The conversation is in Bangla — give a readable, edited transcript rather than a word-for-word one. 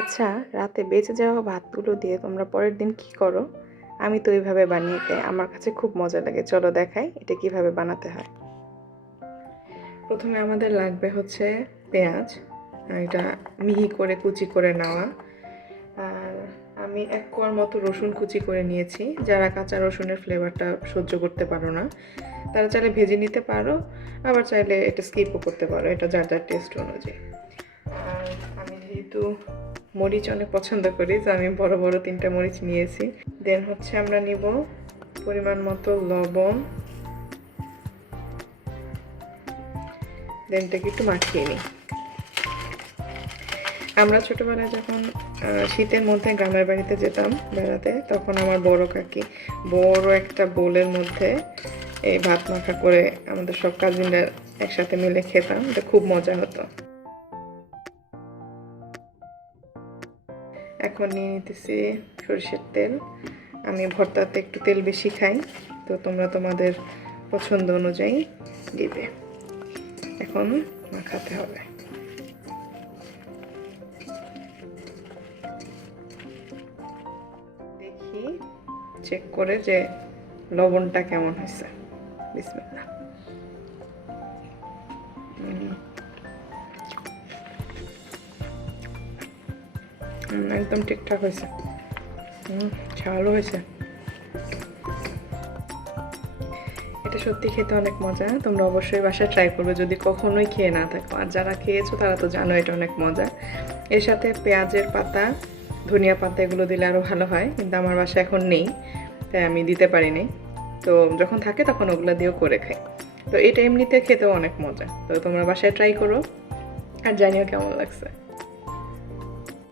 আচ্ছা, রাতে বেঁচে যাওয়া ভাতগুলো দিয়ে তোমরা পরের দিন কি করো? আমি তো এইভাবে বানিয়ে খাই। আমার কাছে খুব মজা লাগে। চলো দেখাই এটা কিভাবে বানাতে হয়। প্রথমে আমাদের লাগবে হচ্ছে পেঁয়াজ। এটা মিহি করে কুচি করে নেওয়া। আর আমি 1 কোয়ার মতো রসুন কুচি করে নিয়েছি। যারা কাঁচা রসুনের ফ্লেভারটা সহ্য করতে পারো না, তারা চাইলে ভেজে নিতে পারো, আবার চাইলে এটা স্কিপও করতে পারো। এটা যার যার টেস্ট অনুযায়ী। আর আমি যেহেতু মরিচ অনেক পছন্দ করি, তো আমি বড় বড় 3টা মরিচ নিয়েছি। দেন হচ্ছে আমরা নিব পরিমাণ মতো লবণ। দেন এটাকে একটু মাখিয়ে নিই। আমরা ছোটবেলায় যখন শীতের মধ্যে গ্রামের বাড়িতে যেতাম বেড়াতে, তখন আমার বড় কাকি বড় একটা বোলের মধ্যে এই ভাত মাখা করে আমাদের সব কাজিনরা একসাথে মিলে খেতাম। এটা খুব মজা হতো। এখন নিয়ে নিতেছি সরিষার তেল। আমি ভর্তাতে একটু তেল বেশি খাই, তো তোমরা তোমাদের পছন্দ অনুযায়ী দিবে। এখন মাখাতে হবে। দেখি চেক করে যে লবণটা কেমন হয়েছে। বিসমিল্লাহ। একদম ঠিকঠাক হয়েছে। ঝালও হয়েছে। এটা সত্যি খেতে অনেক মজা। তোমরা অবশ্যই বাসায় ট্রাই করবে যদি কখনোই খেয়ে না থাকো। আর যারা খেয়েছো তারা তো জানো এটা অনেক মজা। এর সাথে পেঁয়াজের পাতা, ধনিয়া পাতা এগুলো দিলে আরও ভালো হয়, কিন্তু আমার বাসায় এখন নেই, তাই আমি দিতে পারিনি। তো যখন থাকে তখন ওগুলো দিয়েও করে খাই। তো এটা এমনিতে খেতেও অনেক মজা। তো তোমরা বাসায় ট্রাই করো আর জানিও কেমন লাগছে।